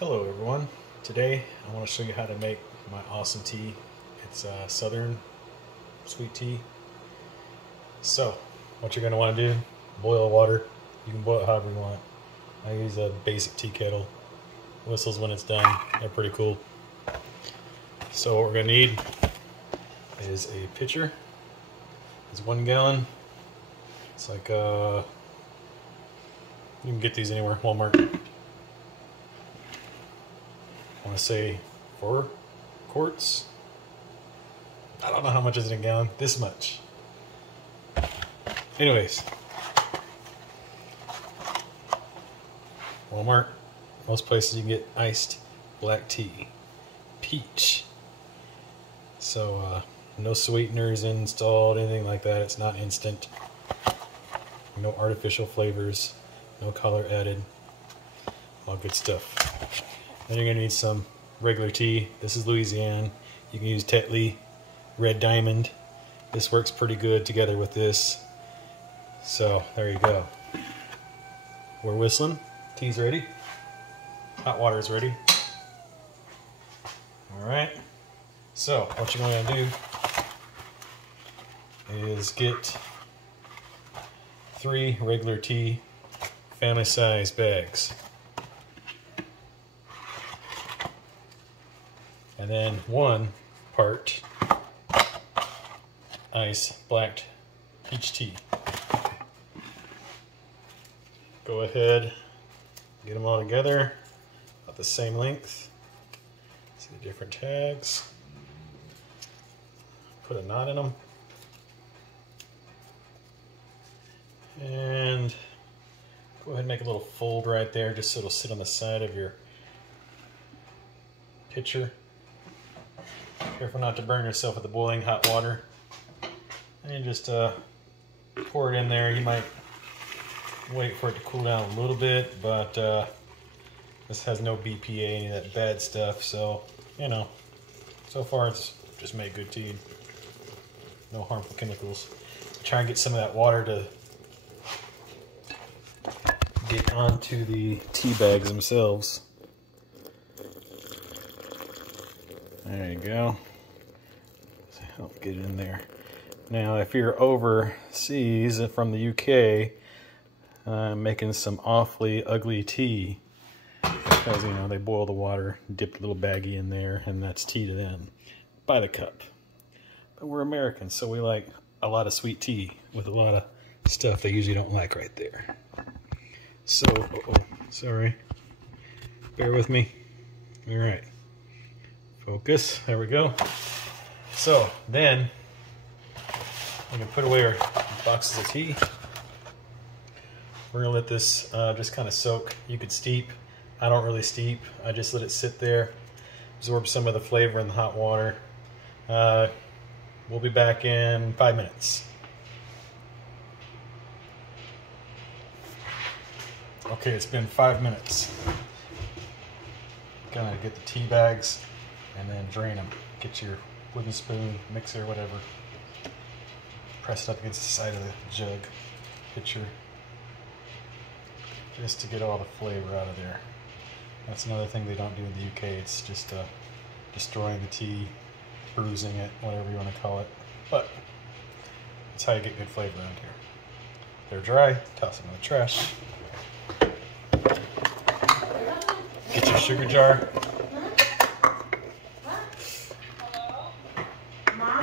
Hello everyone. Today I want to show you how to make my awesome tea. It's southern sweet tea. So what you're going to want to do, boil water. You can boil it however you want. I use a basic tea kettle. Whistles when it's done. They're pretty cool. So what we're going to need is a pitcher. It's 1 gallon. It's like you can get these anywhere, Walmart. I want to say 4 quarts. I don't know how much is in a gallon. This much. Anyways, Walmart. Most places you can get iced black tea, peach. So no sweeteners installed, anything like that. It's not instant. No artificial flavors. No color added. All good stuff. Then you're going to need some regular tea. This is Louisiana. You can use Tetley, Red Diamond. This works pretty good together with this. So there you go. We're whistling. Tea's ready. Hot water is ready. Alright. So what you're going to do is get 3 regular tea family size bags. And then 1 part ice black peach tea. Go ahead, get them all together, about the same length. See the different tags. Put a knot in them. And go ahead and make a little fold right there just so it'll sit on the side of your pitcher. Careful not to burn yourself with the boiling hot water. And you just pour it in there. You might wait for it to cool down a little bit, but this has no BPA, any of that bad stuff. So, you know, so far it's just made good tea. No harmful chemicals. Try and get some of that water to get onto the tea bags themselves. There you go. Help get it in there. Now, if you're overseas from the UK, making some awfully ugly tea, because you know they boil the water, dip a little baggie in there, and that's tea to them by the cup. But we're Americans, so we like a lot of sweet tea with a lot of stuff they usually don't like right there. So, sorry. Bear with me. All right. Focus. There we go. So then we can put away our boxes of tea. We're gonna let this just kind of soak. You could steep. I don't really steep. I just let it sit there, absorb some of the flavor in the hot water. We'll be back in 5 minutes. Okay, it's been 5 minutes. Gonna get the tea bags and then drain them. Get your wooden spoon, mixer, whatever. Press it up against the side of the jug, pitcher, just to get all the flavor out of there. That's another thing they don't do in the UK. It's just destroying the tea, bruising it, whatever you want to call it. But that's how you get good flavor around here. They're dry, toss them in the trash. Get your sugar jar.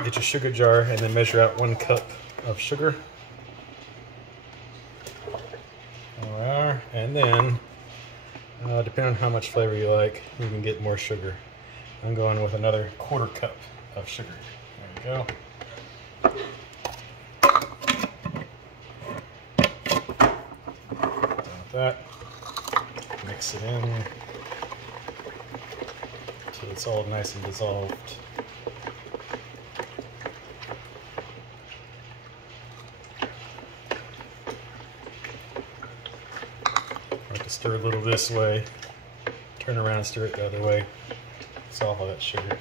Get your sugar jar and then measure out 1 cup of sugar. There we are. And then, depending on how much flavor you like, you can get more sugar. I'm going with another 1/4 cup of sugar. There we go. Done with that. Mix it in until it's all nice and dissolved. Stir a little this way, turn around, stir it the other way. Dissolve all that sugar.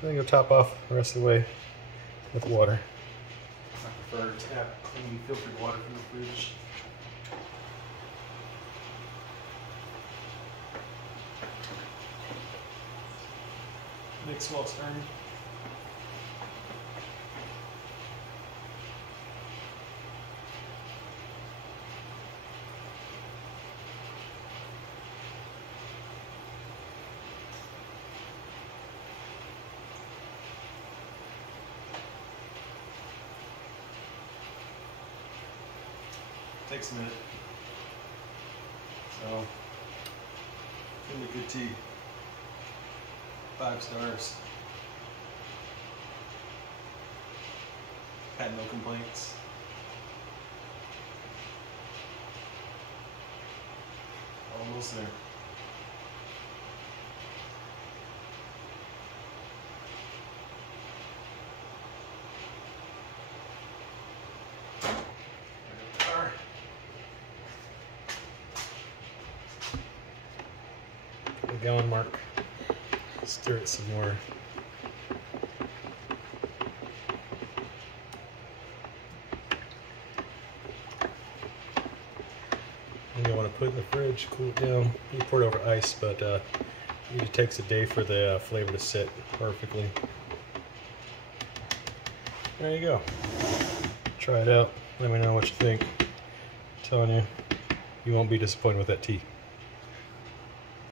Then you'll top off the rest of the way with water. I prefer to tap clean filtered water from the fridge. Mix while stirring. Takes a minute. So, really good tea. 5 stars. Had no complaints. Almost there. The gallon mark. Stir it some more. And you want to put it in the fridge, cool it down. You pour it over ice, but it usually takes a day for the flavor to sit perfectly. There you go. Try it out. Let me know what you think. I'm telling you, you won't be disappointed with that tea.